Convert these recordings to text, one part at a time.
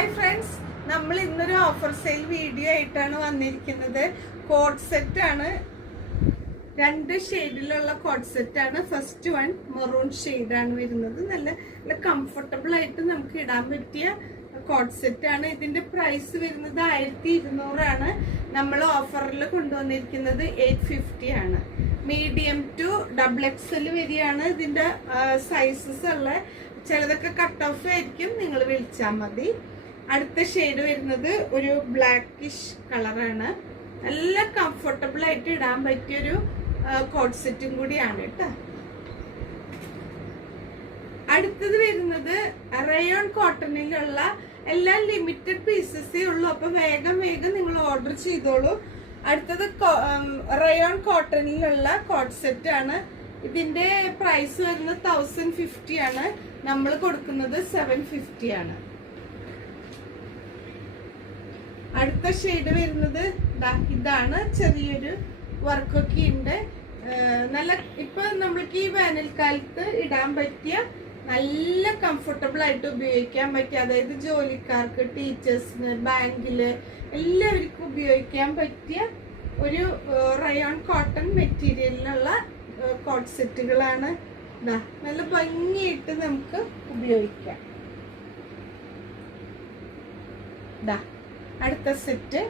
Hi friends, നമ്മൾ ഇന്നൊരു offer sale video ആയിട്ടാണ് വന്നിരിക്കുന്നത്. കോഡ് സെറ്റ് ആണ്, 2 ഷെയ്ഡിലുള്ള കോഡ് സെറ്റ് ആണ്. ഫസ്റ്റ് വൺ മെറൂൺ ഷെയ്ഡ് ആണ് വരുന്നത്. നല്ല കംഫർട്ടബിൾ ആയിട്ട് നമുക്ക് ഇടാൻ പറ്റിയ കോഡ് സെറ്റ് ആണ്. ഇതിന്റെ പ്രൈസ് വരുന്നത് 1200 ആണ്. നമ്മൾ ഓഫറിൽ കൊണ്ടുവന്നിരിക്കുന്നത് 850 ആണ്. മീഡിയം ടു XXL വരെയാണ് ഇതിന്റെ സൈസസ് ഉള്ള. ചിലതൊക്കെ കട്ട് ഓഫ് ആയിരിക്കും, നിങ്ങൾ വിളിച്ചാൽ മതി. അടുത്ത ഷെയ്ഡ് വരുന്നത് ഒരു ബ്ലാക്കിഷ് കളറാണ്. നല്ല കംഫർട്ടബിൾ ആയിട്ട് ഇടാൻ പറ്റിയൊരു കോഡ് സെറ്റും കൂടിയാണ് കേട്ടോ. അടുത്തത് വരുന്നത് റയോൺ കോട്ടണിലുള്ള എല്ലാം ലിമിറ്റഡ് പീസസേ ഉള്ളൂ. അപ്പൊ വേഗം നിങ്ങൾ ഓർഡർ ചെയ്തോളൂ. അടുത്തത് റയോൺ കോട്ടണിലുള്ള കോഡ് സെറ്റ് ആണ്. ഇതിന്റെ പ്രൈസ് വരുന്നത് 1050 ആണ്. നമ്മൾ കൊടുക്കുന്നത് 750 ആണ്. അടുത്ത ഷെയ്ഡ് വരുന്നത് ഇതാണ്. ചെറിയൊരു വർക്കൊക്കെ ഉണ്ട്. നല്ല ഇപ്പൊ നമ്മൾക്ക് ഈ വേനൽക്കാലത്ത് ഇടാൻ പറ്റിയ നല്ല കംഫർട്ടബിൾ ആയിട്ട് ഉപയോഗിക്കാൻ പറ്റിയ, അതായത് ജോലിക്കാർക്ക്, ടീച്ചേഴ്സിന്, ബാങ്കില് എല്ലാവർക്കും ഉപയോഗിക്കാൻ പറ്റിയ ഒരു റയോൺ കോട്ടൺ മെറ്റീരിയലിനുള്ള കോഡ് സെറ്റുകളാണ്. നല്ല ഭംഗിയായിട്ട് നമുക്ക് ഉപയോഗിക്കാം. അടുത്ത സെറ്റ്,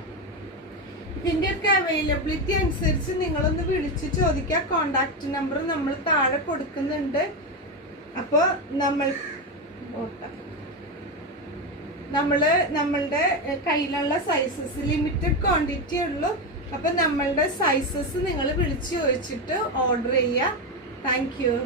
ഇതിന്റെയൊക്കെ അവൈലബിലിറ്റി അനുസരിച്ച് നിങ്ങളൊന്ന് വിളിച്ച് ചോദിക്കുക. കോണ്ടാക്ട് നമ്പർ നമ്മൾ താഴെ കൊടുക്കുന്നുണ്ട്. അപ്പോൾ നമ്മളുടെ കയ്യിലുള്ള സൈസസ് ലിമിറ്റഡ് ക്വാണ്ടിറ്റി ഉള്ളൂ. അപ്പൊ നമ്മളുടെ സൈസസ് നിങ്ങൾ വിളിച്ച് ചോദിച്ചിട്ട് ഓർഡർ ചെയ്യുക. Thank you.